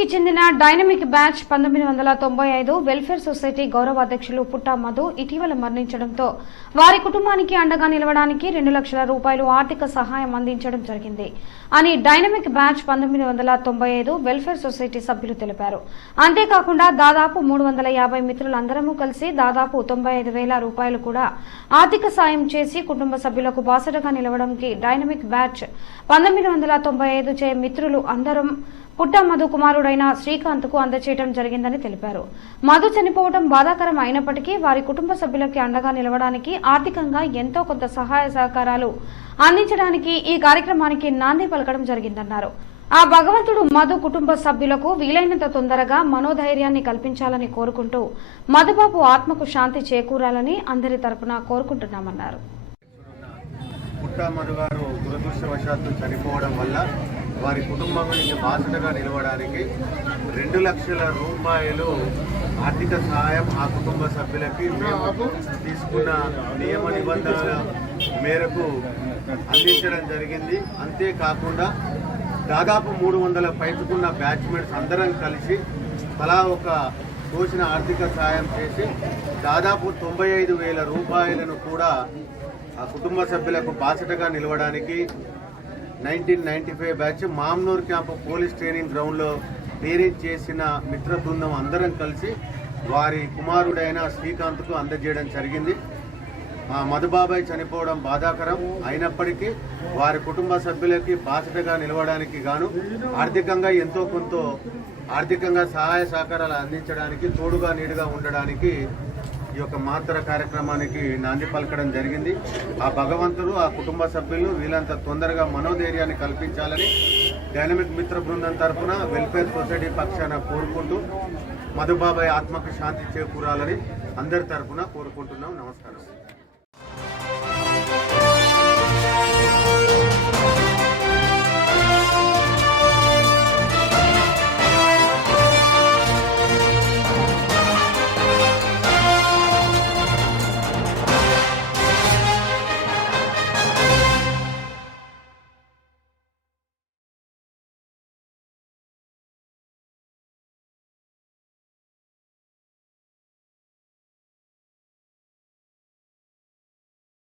కుటుంబానికి చెందిన dynamic batch 1995 welfare society గౌరవ అధ్యక్షులు పుట్టా మధు ఇటీవల మరణించడంతో వారి కుటుంబానికి అండగా నిలవడానికి 2 లక్షల రూపాయలు ఆర్థిక సహాయం అందించడం జరిగింది అని డైనమిక్ బ్యాచ్ 1995 వెల్ఫేర్ సొసైటీ సభ్యులు తెలిపారు. అంతేకాకుండా దాదాపు 350 మిత్రులందరూ కలిసి దాదాపు 95,000 రూపాయలు కూడా ఆర్థిక సాయం చేసి కుటుంబ సభ్యులకు బాసటగా నిలవడానికి డైనమిక్ బ్యాచ్ 1995 చే మిత్రులు అందరం పుట్టా మధు కుమారుడైన శ్రీకాంత్ కు అందజేయడం జరిగిందని తెలిపారు. మధు చనిపోవడం బాధాకరం అయినప్పటికీ వారి కుటుంబ సభ్యులకి అండగా నిలవడానికి ఆర్థికంగా ఎంతో కొంత సహాయ సహకారాలు అందించడానికి ఈ కార్యక్రమానికి నాంది పలకడం జరిగిందన్నారు. ఆ భగవంతుడు మధు కుటుంబ సభ్యులకు వీలైనంత తొందరగా మనోధైర్యాన్ని కల్పించాలని కోరుకుంటూ మధుబాబు ఆత్మకు శాంతి చేకూరాలని అందరి తరపున కోరుకుంటున్నామన్నారు. పుట్టా మధు గారు దురదృష్టవశాత్తు చనిపోవడం వల్ల వారి కుటుంబానికి బాసటగా నిలవడానికి 2 లక్షల రూపాయలు ఆర్థిక సహాయం ఆ కుటుంబ సభ్యులకి మేము తీసుకున్న నియమ నిబంధనల మేరకు అందించడం జరిగింది. అంతేకాకుండా దాదాపు 300 పైచుకున్న బ్యాచ్మెంట్స్ అందరం కలిసి తలా ఒక తోచిన ఆర్థిక సహాయం చేసి దాదాపు 95,000 రూపాయలను కూడా ఆ కుటుంబ సభ్యులకు బాసటగా నిలవడానికి 1995 batch Mamnoor camp police training గ్రౌండ్లో పేరేజ్ చేసిన మిత్ర బృందం అందరం కలిసి వారి కుమారుడైన శ్రీకాంత్కు అందజేయడం జరిగింది. మధుబాబాయ్ చనిపోవడం బాధాకరం అయినప్పటికీ వారి కుటుంబ సభ్యులకి బాసటగా నిలవడానికి గాను ఆర్థికంగా ఎంతో కొంత ఆర్థికంగా సహాయ సహకారాలు అందించడానికి తోడుగా నీడుగా ఉండడానికి ఈ యొక్క మాతర కార్యక్రమానికి నాంది పలకడం జరిగింది. ఆ భగవంతుడు ఆ కుటుంబ సభ్యులు వీళ్ళంత తొందరగా మనోధైర్యాన్ని కల్పించాలని డైనమిక్ మిత్ర బృందం తరఫున వెల్ఫేర్ సొసైటీ పక్షాన కోరుకుంటూ మధుబాబాయ్ ఆత్మకు శాంతి చేకూరాలని అందరి తరఫున కోరుకుంటున్నాం. నమస్కారం.